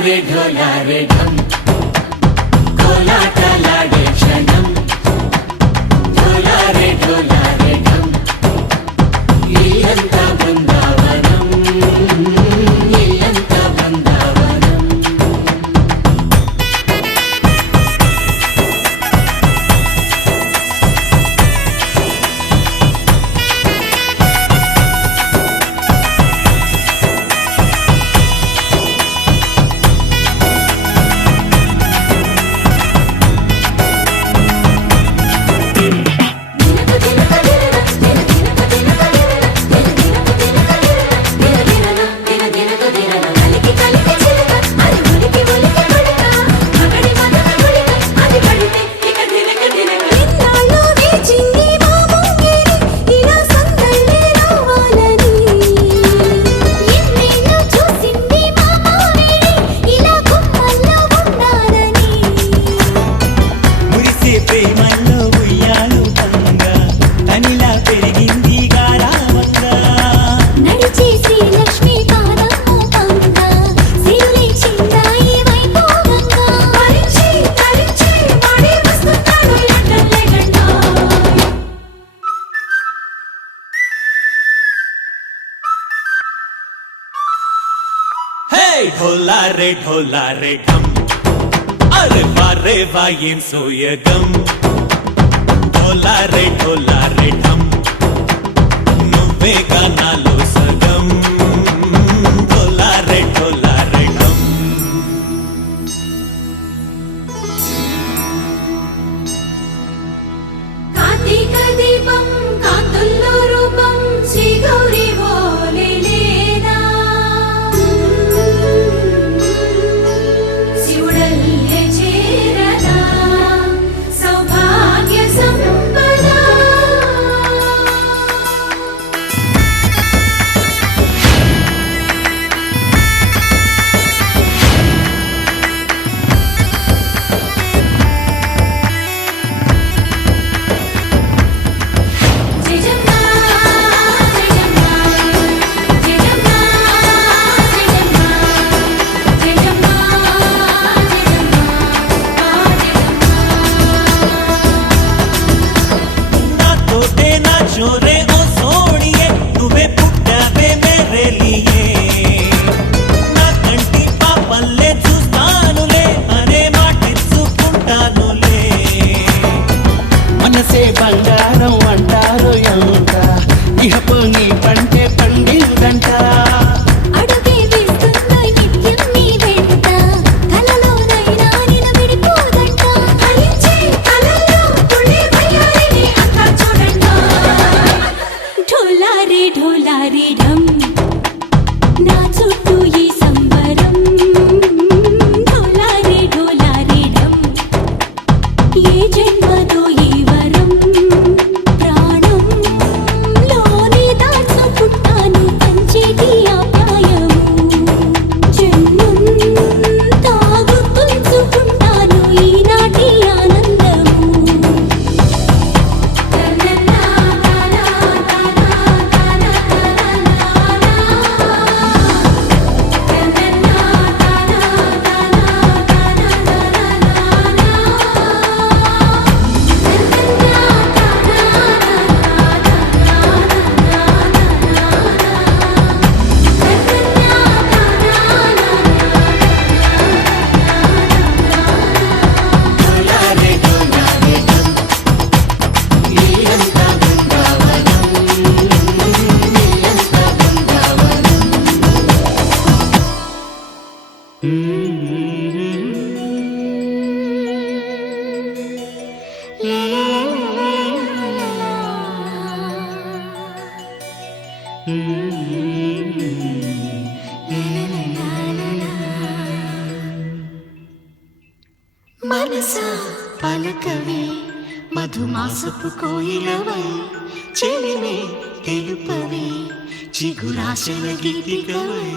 ढोलारे ढोलारे ढम कोलाटलाडे क्षणम ढोलारे ढोलारे ढम इल्लंता बृंदावनम इल्लंता बृंदावनम ढोलारे ढोलारे ढम अरे वारे वायें सोयगम ढोलारे ढोलारे ढम నువ్వే గానాలో సగం ढोलारे ढोलारे ढम కార్తీక దీపం కాంతుల్లో రూపం శ్రీ గౌరీ ఓలే లేదా శివుడల్లే చేరదా సౌభాగ్య సంపద చోరే ఓ సోడియే నువ్వే పుట్టావే మేరే లియే నా కంటి పాపల్లే చూస్తానులే అనే మాటిచ్చుకుంటానులే మనసే బంగారం అంటారు ఎంత ఇహపు నీ పంటే పండిందంట అడుగే వేస్తుందో నిత్యం నీ వెంట కలలోనైనా నిన్ను విడిపోదంట ఫలించే కలల్లో తుళ్ళే వయ్యారిని అంతా చూడండి ఢోలారే ఢోలారే ఢమ్ నా చుట్టూ ఈ సంబరం ఢోలారే ఢోలారే ఢమ్ ఏ జన్మదో ఈ వరం ప్రాణం లోనే దాచుకుంటాను పంచేటి ఆప్యాయము జన్మం తాగు తుంచుకుంటాను ఈనాటి ఆనందము ढोलारे ढोलारे ढम इल्लंता बृंदावनम इल्लंता बृंदावनम మనసా పలకవే మధుమాసపు కోయిలవై చెలిమే తెలుపవే చిగురాశల గీతికవై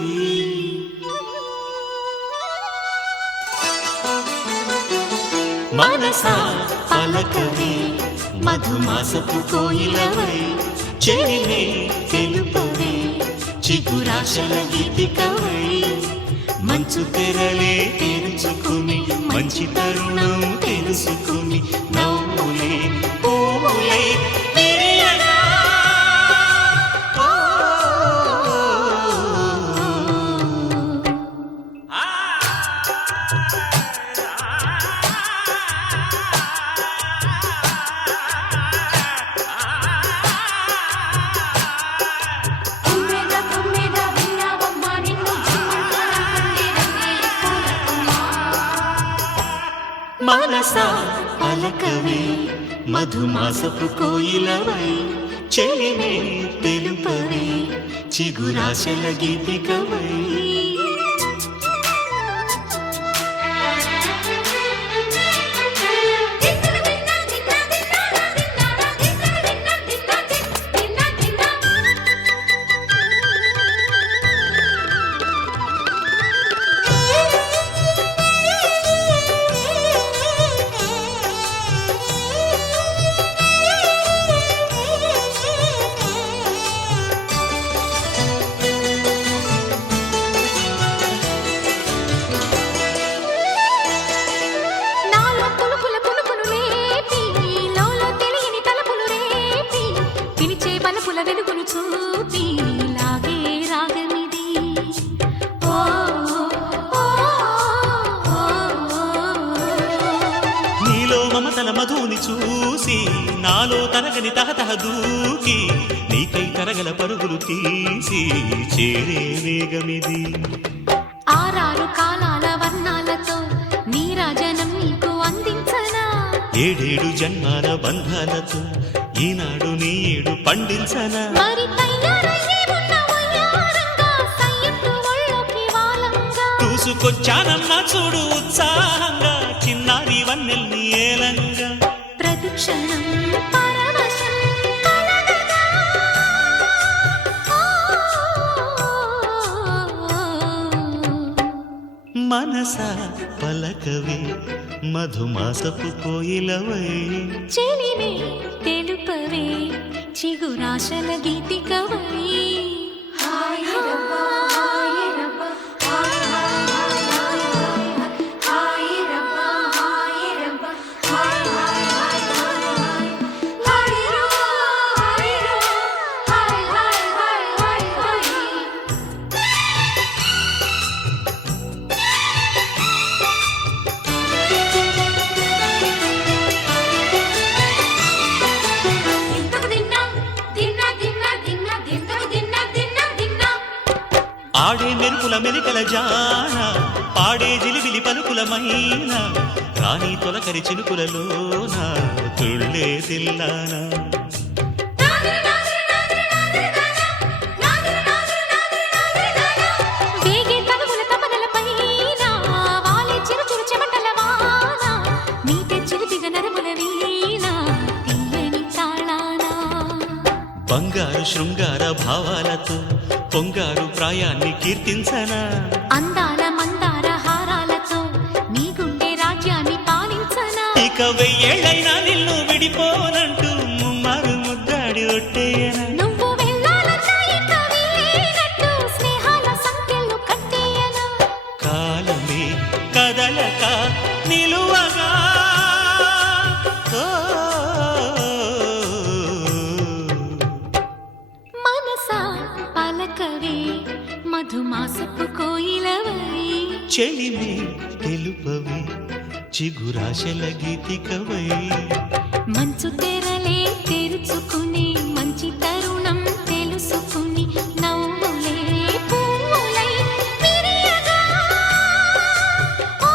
మనసా పలకవే మధుమాసపు కోయిలవై చెలిమే తెలుపవే చిగురాశల గీతికవై మంచు తెరలే తెరుచుకుని మంచి తరుణం తెలుసుకుని నవ్వులే పువ్వులై విరియగా. ఓ, తుమ్మెద తుమ్మెద విన్నావమ్మ నిన్ను జిమ్మంటారంటే రంగేలి పూలకొమ్మ. మనసా పలకవే మధుమాసపు కోయిలవై చెలిమే తెలుపవే చిగురాశల గీతికవై. దిన్న దిన్న దిన్న దిన్నారా దిన్నారా దిన్న దిన్న దిన్న దిన్న దిన్న. నాలో పులుపుల పులుపులు లేపి లోలో తెలియని తలపులు రేపి పిలిచే బలపుల వెలుగులు చూపి లాగే రాగమిది. ఓ ఓ ఓ నీలో మమతల మధుని చూసి నాలో తరగని తహతహ దూకి నీకై తరగల పరుగులు తీసి చేరే వేగమిది. ఆరారు కాలాల వర్ణాలతో నీరాజనం నీకు అందించనా. ఏడేడు జన్మాల బంధాలతో ఈనాడు నీ ఏడు పండించనా. మరి తయారయ్యే ఉన్న వయ్యారంగా సయ్యత్తు ఒళ్ళోకి వాలంగా. చూసుకొచ్చానమ్మా చూడు ఉత్సాహంగా చిన్నారి వన్నెల్ని ఏలంగా. ప్రతిక్షణం పరవశం కలగగా. మనసా పలకవే మధుమాసపు కోయిలవై చెలిమే తెలుపవే చిగురాశల గీతికవై. హాయ్ రబ్బా హాయ్ రబ్బా హాయ్ హాయ్ హాయ్ హాయ్ హాయ్ రబ్బా హాయ్ రబ్బా హాయ్ హాయ్ హాయ్ హాయ్ హాయ్ రో హాయ్ రో హాయ్ హాయ్ హాయ్ హాయ్ హాయ్. దింతకు దిన్న దిన్న దిన్న దిన్న దింతకు దిన్న దిన్న దిన్న. ఆడే మెరుపుల మెలికల జాన పాడే జిలిబిలి పలుకుల మైనా రాణి తొలకరి చినుకులలోన తుళ్ళే తిల్లానా. నాదిరి నాదిరి నాదిరి నాదిరి దానా నాదిరి నాదిరి నాదిరి నాదిరి దానా. వేగే తనువుల తపనల పైన వాలే చిరుచురు చెమటల వాన నీటే చిలిపిగ నరముల వీణ తీయని తాళానా. బంగారు శృంగార భావాలతో పొంగారు ప్రాయాన్ని కీర్తించనా. అందాల మందార హారాలతో నీ గుండె రాజ్యాన్ని పాలించనా. ఇక వెయ్యేళ్ళైనా నిన్ను విడిపోనంటూ ముమ్మారు ముద్దాడి ఒట్టేయనా. నువ్వు వెళ్ళాలన్నా ఇక వీలేనట్టు స్నేహాల సంఖ్యలు కట్టేయనా. కాలమే కదలక నిలువగా. ఓ, మనసా పలకవే మధుమాసపు కోయిలవై చెలిమే తెలుపవే చిగురాశల గీతికవై. మంచు తెరలే తెరుచుకుని మంచి తరుణం తెలుసుకుని నవ్వులే పువ్వులై విరియగా. ఓ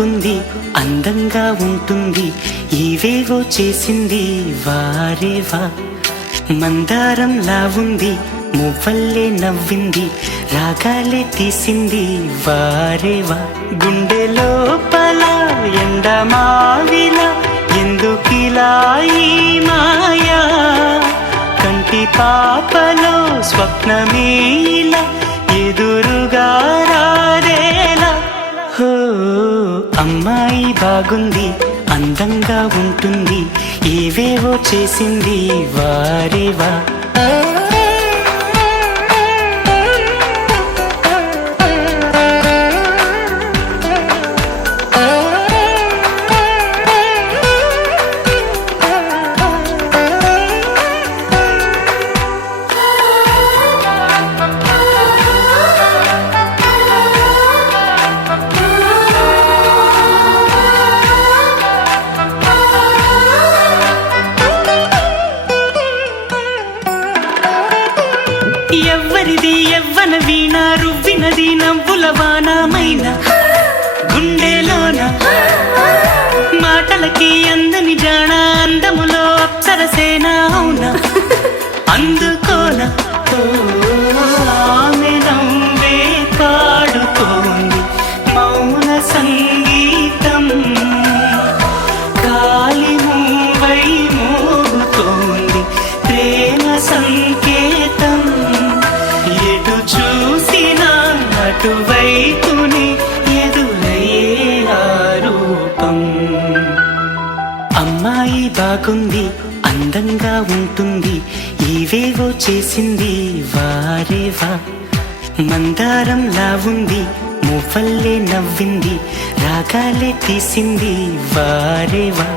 బాగుంది అందంగా ఉంటుంది ఏవేవో చేసింది వారేవా మందారంలా ఉంది మువ్వల్లే నవ్వింది రాగాలే తీసింది వారేవా గుండె లోపల ఎండమావిలా ఎందుకిలా ఈ మాయా కంటి పాపలో స్వప్నమేలా ఎదురుగా రారేలా హో అమ్మాయి బాగుంది అందంగా ఉంటుంది ఏవేవో చేసింది వారేవా ఎవ్వరిది ఎవ్వన వీణ రువ్వినది నవ్వుల వానమైన గుండెలోన మాటలకి అందని జాణ అందములో అప్సరసేన అవునా అందుకోన ఆమె నవ్వే పాడుతోంది మౌన సంగీతం గాలి మూవై మోగుతోంది ప్రేమ సంకేతం ఎటు చూసినా అటువైపుని ఎదురయ్యే ఆ రూపం అమ్మాయి బాగుంది అందంగా ఉంటుంది ఏవేవో చేసింది వారేవా మందారంలా ఉంది మువ్వల్లే నవ్వింది రాగాలే తీసింది వారేవా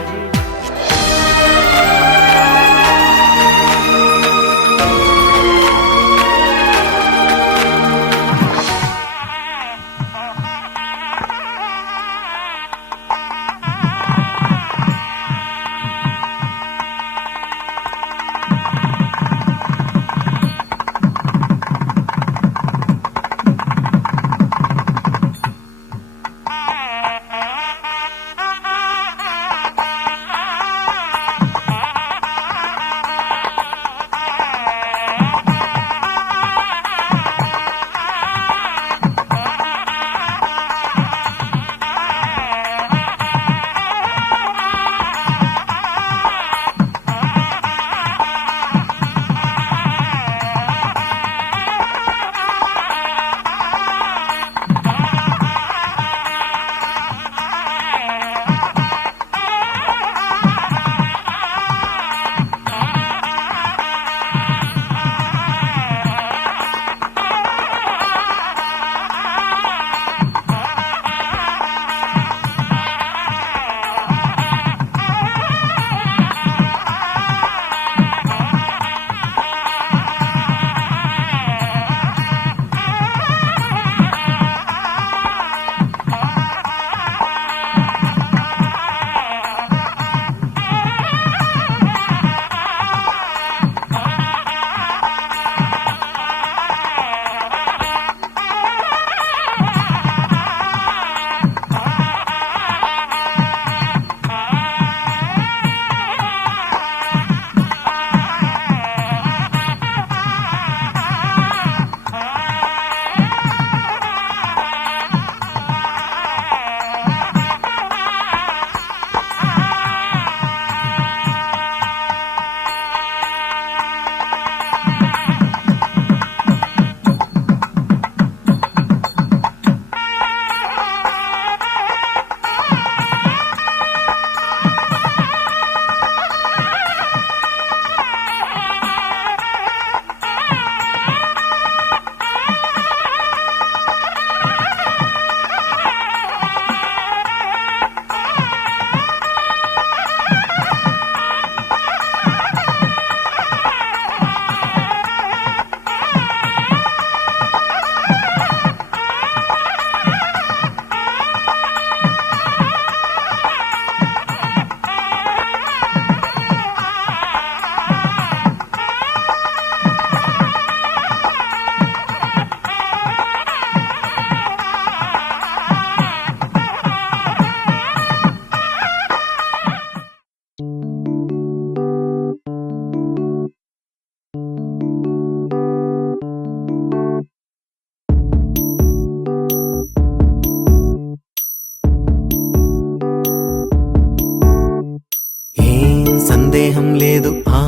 ఆ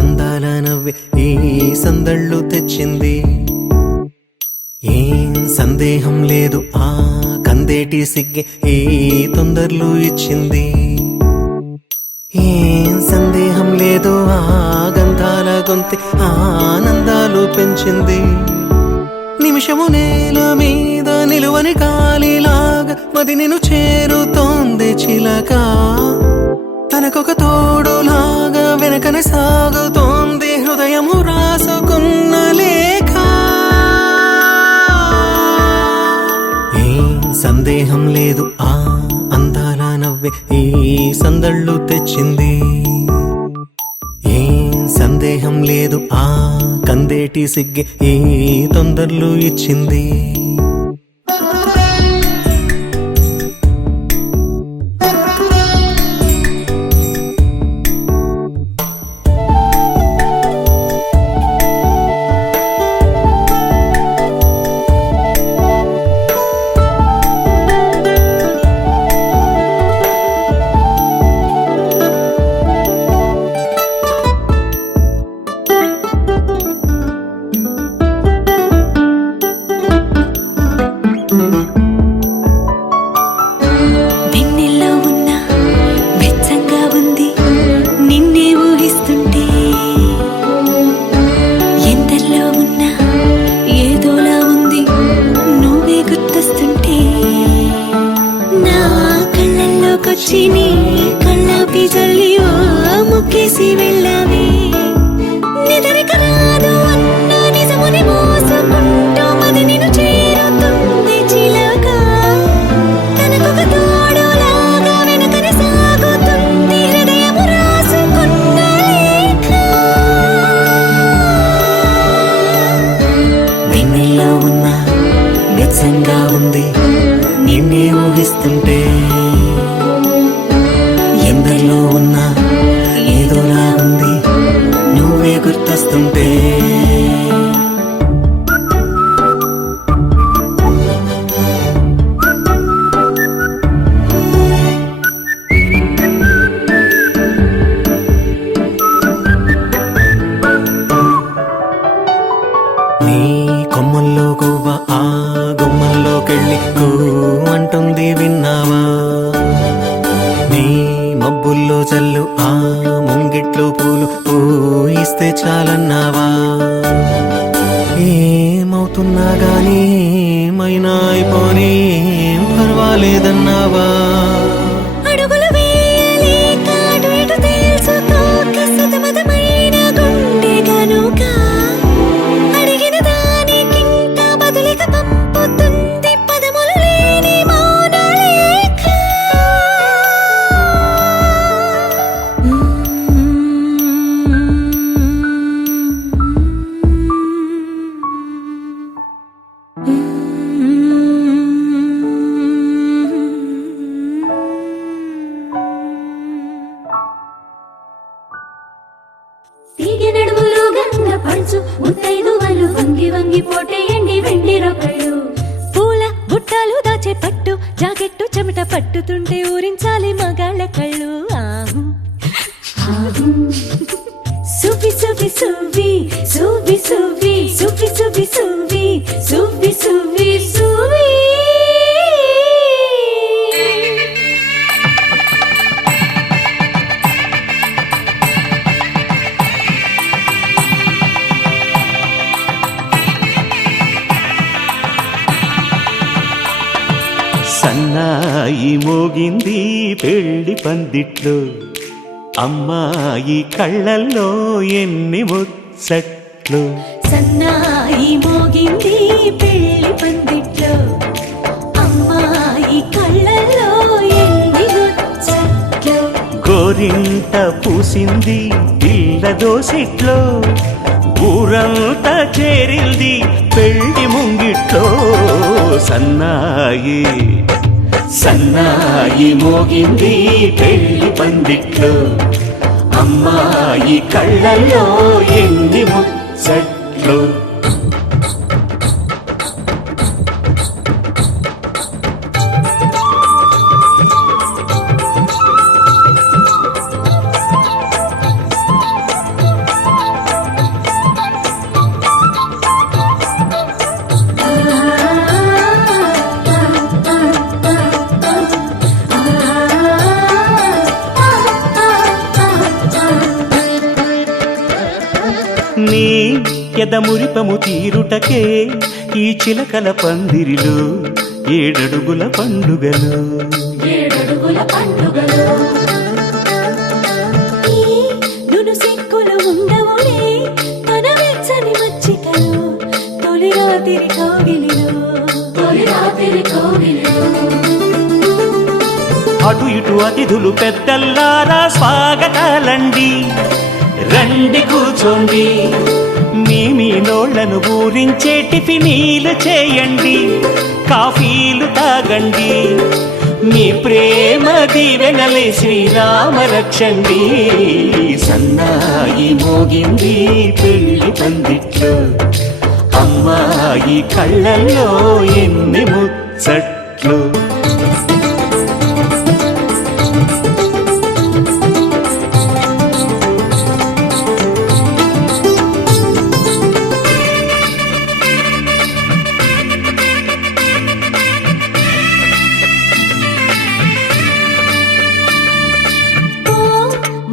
అందాల నవ్వే ఈ సందళ్ళు తెచ్చింది. ఏం సందేహం లేదు ఆ కందేటి సిగ్గే ఈ తొందరలు ఇచ్చింది. ఏం సందేహం లేదు ఆ గంధాల గొంతె ఆనందాలు పెంచింది. నిమిషము నేల మీద నిలువని గాలిలాగా మది నిన్ను చేరుతోంది చిలక. తనకొక తోడులాగా వెనకనే సాగుతోంది హృదయము రాసుకున్న లేఖ. ఏం సందేహం లేదు ఆ అందాల నవ్వే ఈ సందళ్ళు తెచ్చింది. ఏం సందేహం లేదు ఆ కందేటి సిగ్గే ఈ తొందరలు ఇచ్చింది. వెన్నెల్లో ఉన్న వెచ్చంగా ఉంది నిన్నే ఊహిస్తుంటే. ఎందరిలో ఉన్న ఏదోలా ఉంది నువ్వే గుర్తొస్తుంటే. నా కళ్ళల్లోకొచ్చి నీ కళ్ళాపి జల్లి ఓ ముక్కేసి వెళ్ళావే. నిదరిక రాదు అన్న నిజముని మోసుకుంటూ మది నిన్ను చేరుతుంది చిలక. తనకొక తోడులాగా వెనకనే సాగుతుంది హృదయము రాసుకున్న లేఖ. వెన్నెల్లో ఉన్న వెచ్చంగా ఉంది నిన్నే ఊహిస్తుంటే. ఎందరిలో ఉన్న ఏదోలా ఉంది నువ్వే గుర్తొస్తుంటే. నీ కొమ్మల్లో గువ్వ ఆ గుమ్మల్లోకెళ్ళి కూ అంటుంది విన్నావా. నీ మబ్బుల్లో చల్లు ఆ ముంగిట్లో పూలు పూయిస్తే చాలన్నావా. ఏమవుతున్నా గానీ ఏమైనా అయిపోనీ ఏం పర్వాలేదన్నావా. అడుగులు వేయలేక అటు ఇటు తేల్చుకోక సతమతమైన గుండె గనుక అడిగిన దానికింత బదులిక పంపుతుంది పదములు లేని మౌన లేఖ. తీగ నడుములు గంగ పంచు ముత్తైదువలు వంగి వంగి పోటేయండి వెండి రొకళ్ళు. పూల బుట్టలు దాచే పట్టు జాకెట్టు చెమట పట్టుతుంటే ఊరించాలి మగాళ్ళ కళ్ళు. ఆహు ఆహు సువి సువి సువి సువి సువి సువి సువి సువి సువి సువి సువి. సన్నాయి మోగింది పెళ్లి పందిట్లో. అమ్మాయి కళ్ళల్లో ఎన్ని ముచ్చట్లు. సన్నాయి మోగింది పెళ్లి పందిట్లో. అమ్మాయి కళ్ళల్లో ఎన్ని ముచ్చట్లు. గోరింట పూసింది పిల్ల దోసిట్లో. ఊరంతా చేరింది పెళ్లి ముంగిట్లో. సన్నాయి సన్నాయి మోగింది పెళ్లి పందిట్లో. అమ్మాయి కళ్ళల్లో ఎన్ని ముచ్చట్లు. ఎదమురిపము తీరుటకే ఈ చిలకల పందిరిలో ఏడడుగుల పండుగలు ఏడడుగుల పండుగలు ఈ నును సిక్కులు ఉండవులే తన వెచ్చని మచ్చికలు తొలి రాత్రి కోగిలిలో అటు ఇటు అతిథులు పెద్దల్లారా స్వాగతాలండి రండి కూర్చోండి మీ నోళ్లను ఊరించే టిఫినీలు చేయండి కాఫీలు తాగండి మీ ప్రేమ దీవెనలే శ్రీరామ రక్షండి సన్నాయి మోగింది పెళ్లి పందిట్లో అమ్మాయి కళ్ళల్లో ఎన్ని ముచ్చట్లు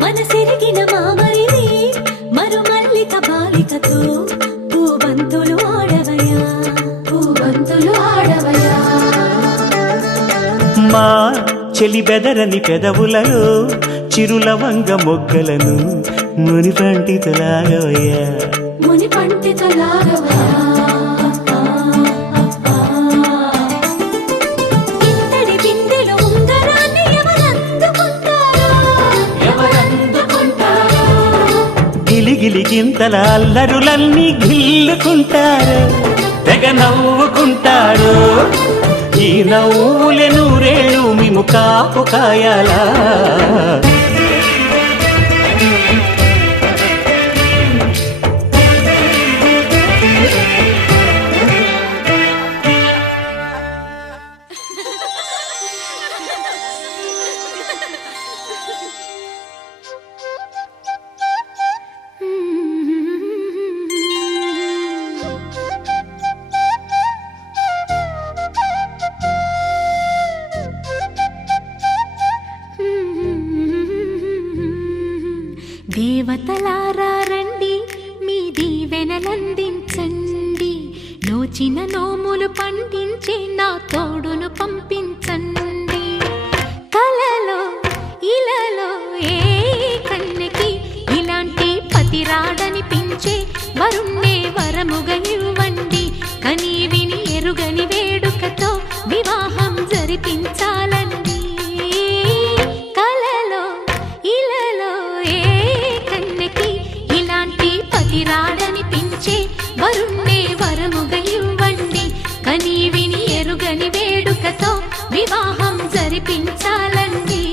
మనసిరిగిన మామరిది మరుమల్లిక బాలికతో పూబంతులు ఆడవయా మా చెలి బెదరని పెదవులలో చిరులవంగ మొగ్గలను మునిపంటితో లాగవయ్యా ఇంతటి బిందెలో ఉంగరాన్ని ఎవరందుకుంటారో గిలిగిలి గింతల అల్లరులన్నీ గిల్లుకుంటారు తెగ నవ్వుకుంటారు ఈ నవ్వులే నూరేళ్ళు మేము కాపు కాయాలా దేవతలారా రండి మీ దీవెనలందించండి నోచిన నోములు పండించే నా తోడును పంపించండి కలలో ఇలలో ఏ కన్నెకి ఇలాంటి పతి రాడనిపించే వరుణ్ణే వరముగా ఇవ్వండి కని విని ఎరుగని వేడుకతో వివాహం జరిపించాలండి కలలో ఇలలో ఏ కన్నెకి ఇలాంటి పతి రాడనిపించే వరుణ్ణే వరముగా ఇవ్వండి కని విని ఎరుగని వేడుకతో వివాహం జరిపించాలండి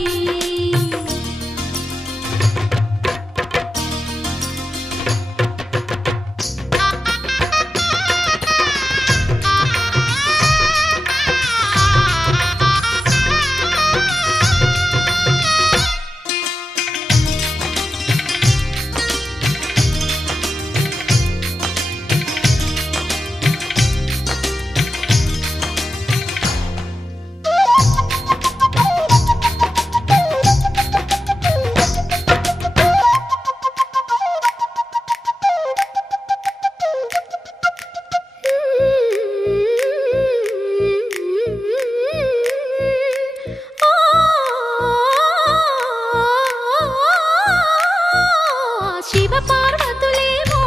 శివపార్వతులేమో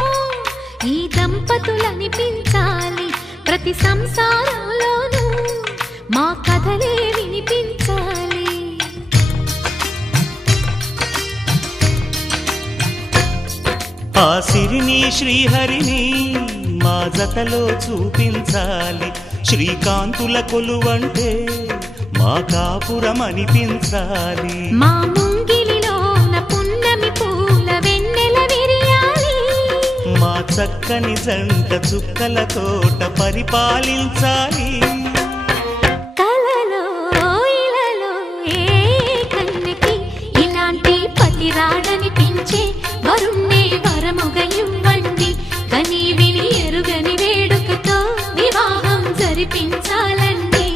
ఈ దంపతులనిపించాలి ప్రతి సంసారంలోనూ మా కథలే వినిపించాలి ఆ సిరిని శ్రీహరిని మా జతలో చూపించాలి శ్రీకాంతుల కొలువంటే మా కాపురం అనిపించాలి మా ముంగిలిలోన పున్నమి పూల వెన్నెల విరియాలి మా చక్కని జంట చుక్కల తోట పరిపాలించాలి కలలో ఇలలో ఏ కన్నెకి ఇలాంటి పతి రాడనిపించే వరుణ్ణే వరముగా ఇవ్వండి కని విని ఎరుగని వేడుకతో వివాహం జరిపించాలండి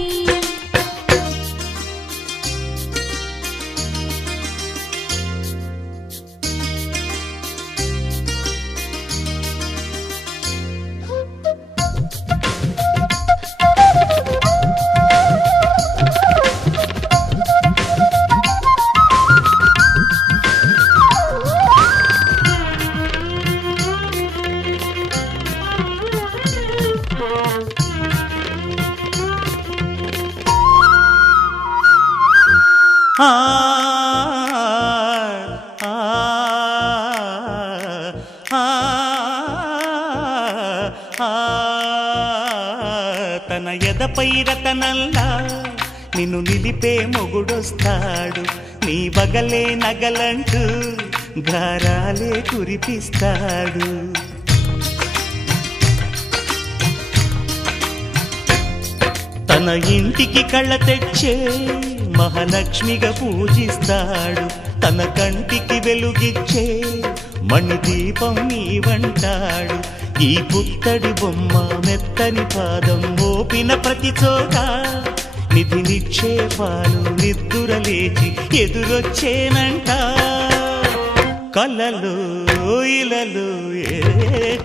శిలపై రతనల్లా నిన్ను నిలిపే మొగుడొస్తాడు నీ బగలే నగలంటూ గారాలే కురిపిస్తాడు తన ఇంటికి కళ్ళ తెచ్చే మహాలక్ష్మిగా పూజిస్తాడు తన కంటికి వెలుగిచ్చే మణిదీపం నీవంటాడు ఈ పుత్తడి బొమ్మ మెత్తని పాదం మోపిన ప్రతి చోట నిధి నిక్షేపాలు నిద్దురలేచి ఎదురొచ్చేనంట కళ్ళలో ఇలలో ఏ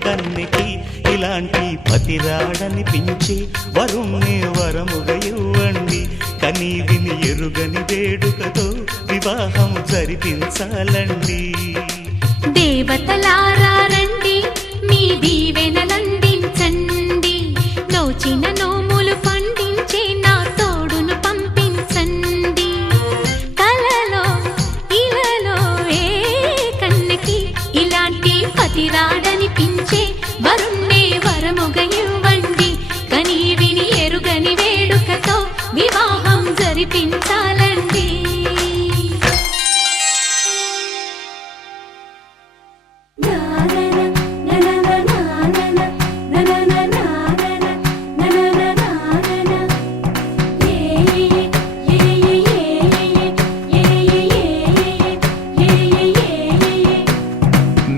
కన్నికి ఇలాంటి పతిరాడనిపించే వరుణ్ణి వరముగా ఇవ్వండి కనీ విని ఎరుగని వేడుకతో వివాహం జరిపించాలండి దేవతలారా రండి మీ దీవెనలందించండి నోచిన నోములు పండించే నా తోడును పంపించండి కలలో ఇలలో ఏ కన్నకి ఇలాంటి పతిరాడనిపించే వరుణ్ణే వరముగా ఇవ్వండి కనీ విని ఎరుగని వేడుకతో వివాహం జరిపించాలండి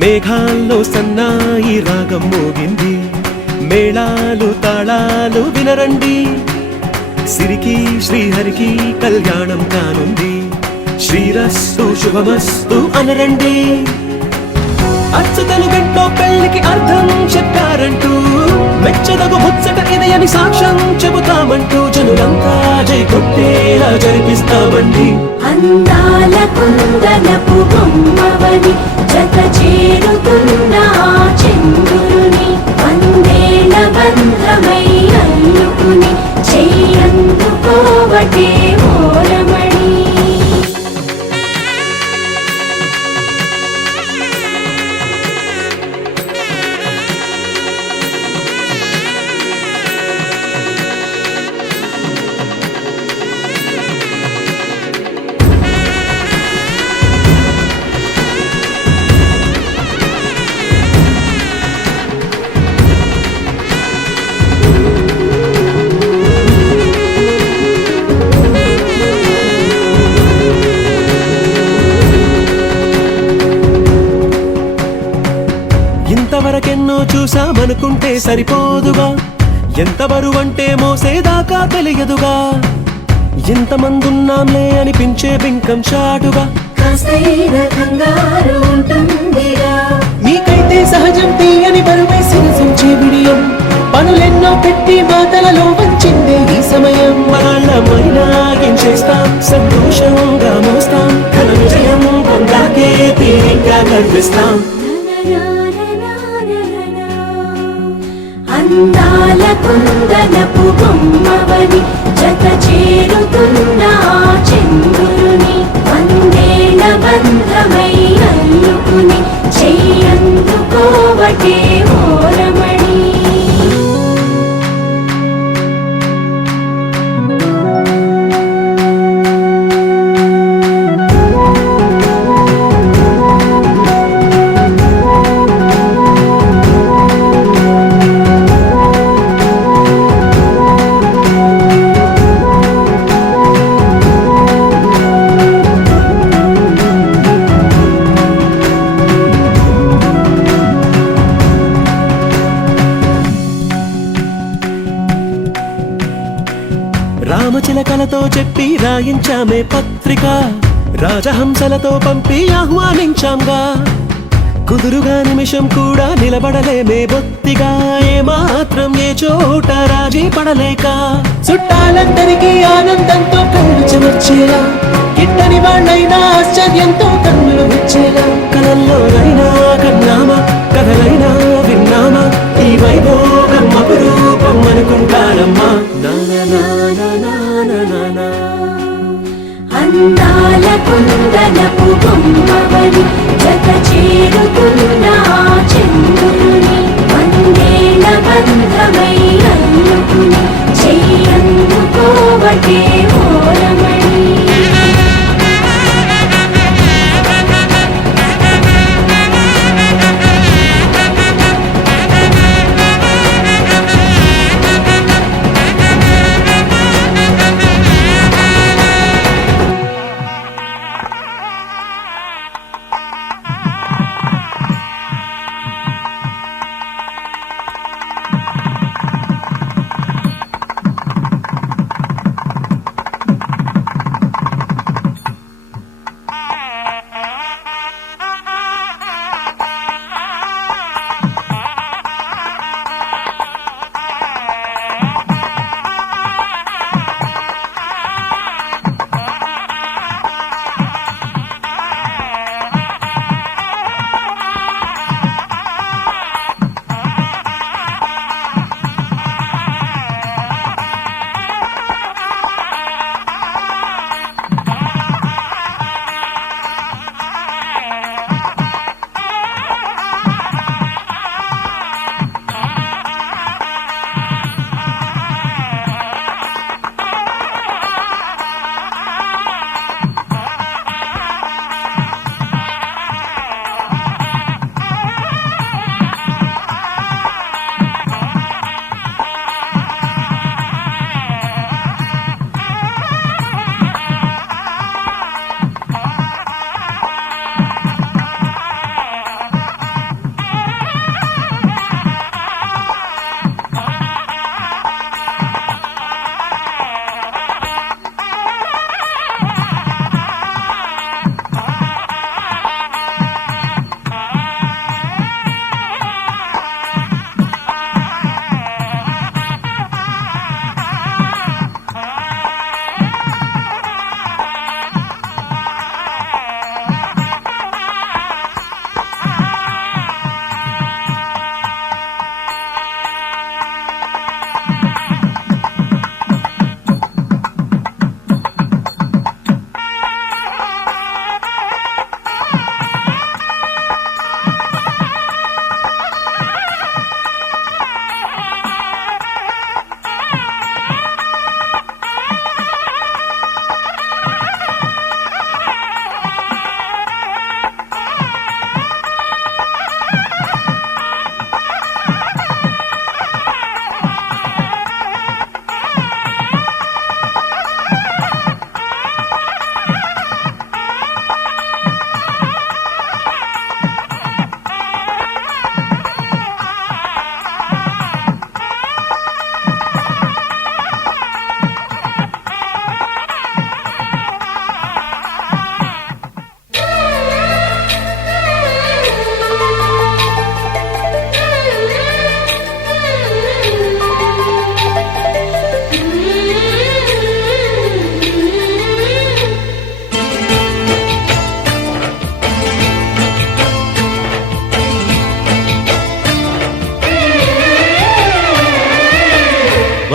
మేఘాల్లో సన్నాయి రాగం మోగింది మేళాలు తాళాలు వినరండి సిరికి శ్రీహరికి కళ్యాణం కానుంది శ్రీరస్తు శుభమస్తు అనరండి అచ్చతలు గంటో పెళ్లికి అర్థం చెప్పారంటూ మెచ్చదగు ముచ్చట ఇదయని సాక్ష్యం చెబుతామంటూ జనులంతా జై కొట్టేలా జరిపిస్తామండి అందాల కుందనపు బొమ్మవని జత చేరుతున్న చంద్రుని వందేల బంధమై అల్లుకుని చెయ్యందుకోవటే ఓరమణి ఇంతవరకెన్నో చూసామనుకుంటే సరిపోదుగా ఎంత బరువంటే మోసేదాకా తెలియదుగా ఎంతమందున్నాంలే అనిపించే బింకం చాటుగా కాస్తైన కంగారు ఉంటుందిరా మీకైతే సహజం తీయని బరువై సిరసించే బిడియం పనులెన్నో పెట్టి మాటలలో వంచిందే ఈ సమయం వాళ్ళమైనా ఏం చేస్తాం సంతోషంగా మోస్తాం ఘన విజయం పొందాకే తీరిగ్గా కనిపిస్తాం అందాల కుందనపు బొమ్మవని జత చేరుతున్న చంద్రుని వందేల బంధమై అల్లుకుని చెయ్యందుకోవటే ఓరమణి రామచిలకలతో చెప్పి రాయించామే పత్రిక రాజహంసలతో పంపి ఆహ్వానించాంగా కుదురుగా నిమిషం కూడా నిలబడలేమే బొత్తిగా ఏమాత్రం ఏ చోట రాజీ పడలేక చుట్టాలందరికీ ఆనందంతో కళ్ళు చెమర్చేలా గిట్టని వాళ్ళైనా ఆశ్చర్యంతో కన్నులు వచ్చేలా కలల్లోనైనా కన్నామా కథలైనా విన్నామా ఈ వైభోగం అపురూపం అనుకుంటానమ్మా అందాల కుందనపు బొమ్మవని జత చేరుతున్న చంద్రుని వందేల బంధమై అల్లుకుని చెయ్యందుకోవటే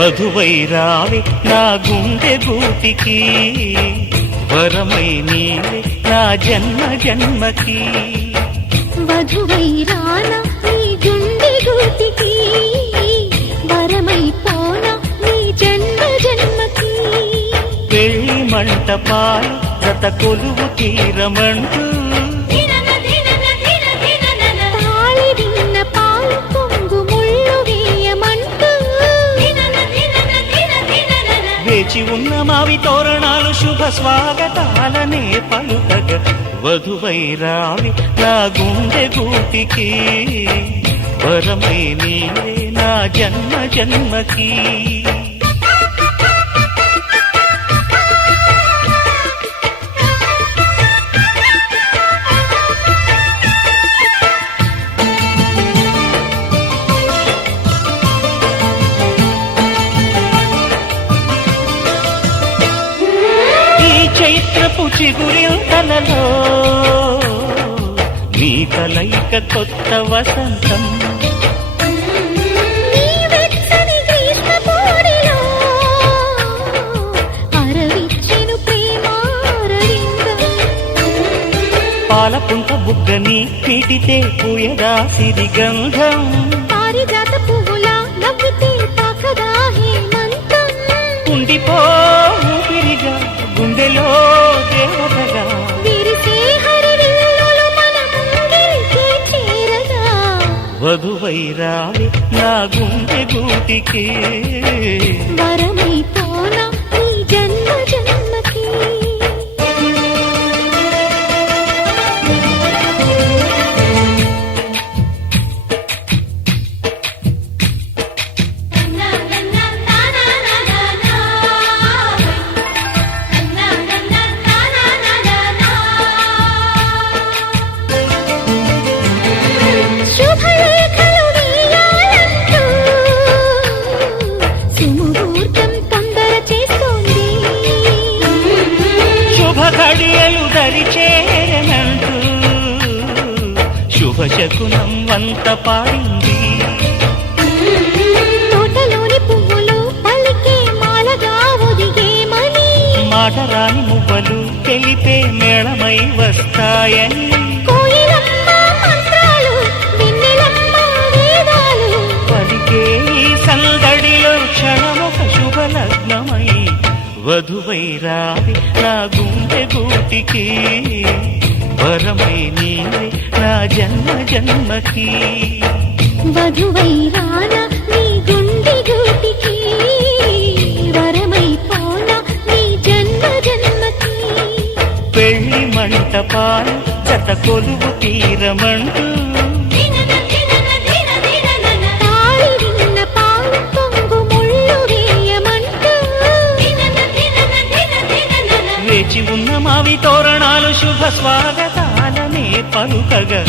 వధువై రావే నా గుండె గూటికి వరమై నీవే నా జన్మ జన్మకి వధువై రానా నీ గుండె గూటికి వరమై పోనా నీ జన్మ జన్మకి పెళ్లి మంటపాలు గత కొలువు తీరమంటూ తాళి విన్న పాలు పొంగు ముళ్ళు వేయమంటూ వేచి ఉన్న మావి తోరణాలు శుభ స్వాగతాలనే పలుకగ వధువై రావి నా గుండె గూటికి వరమై నీవే నా జన్మ జన్మకి చైత్రపు చిగురింతలలో నీ కలయిక కొత్త వసంతం నీ వెచ్చని గ్రీష్మ పోడిలో అరవిచ్చెను ప్రేమారవిందం పాలపుంట బుగ్గని పీటితే పూయదా సిరిగంధం పారిజాత పువ్వులా నవ్వితే తాకదా హేమంతం ఉండిపో ఊపిరిగా గుండెలో దేవతగా విరిసే హరివిల్లులు మన ముంగిలికి చేరగా వధువై రావి నా గుండె గూటికి వరమై పోనా నీ జన్మ జన్మకి శుభలేఖలు వేయాలంటూ సుముహూర్తం తొందర చేస్తోంది శుభ ఘడియలు దరిచేరనంటూ శుభ శకునం వంత పాడింది తోటలోని పువ్వులు పలికే మాలగా ఒదిగేమని మాటరాని మువ్వలు తెలిపే మేళమై వస్తాయని కోయిలమ్మ మంత్రాలు వెన్నెలమ్మ వేదాలు పలికే ఈ సందడిలో క్షణమొక శుభలగ్నమై వధువై రావి నా గుండె గూటికి వరమై నీవే నా జన్మ జన్మకి వధువై రానా నీ గుండె గూటికి వరమై పోనా నీ జన్మ జన్మకి పెళ్లి మంటపాలు జత కొలువు తీరమంటూ తాళి విన్న పాలు పొంగు ముళ్ళు వేయమంటూ వేచి ఉన్న మావి తోరణాలు శుభ స్వాగతాలనే పలుకగా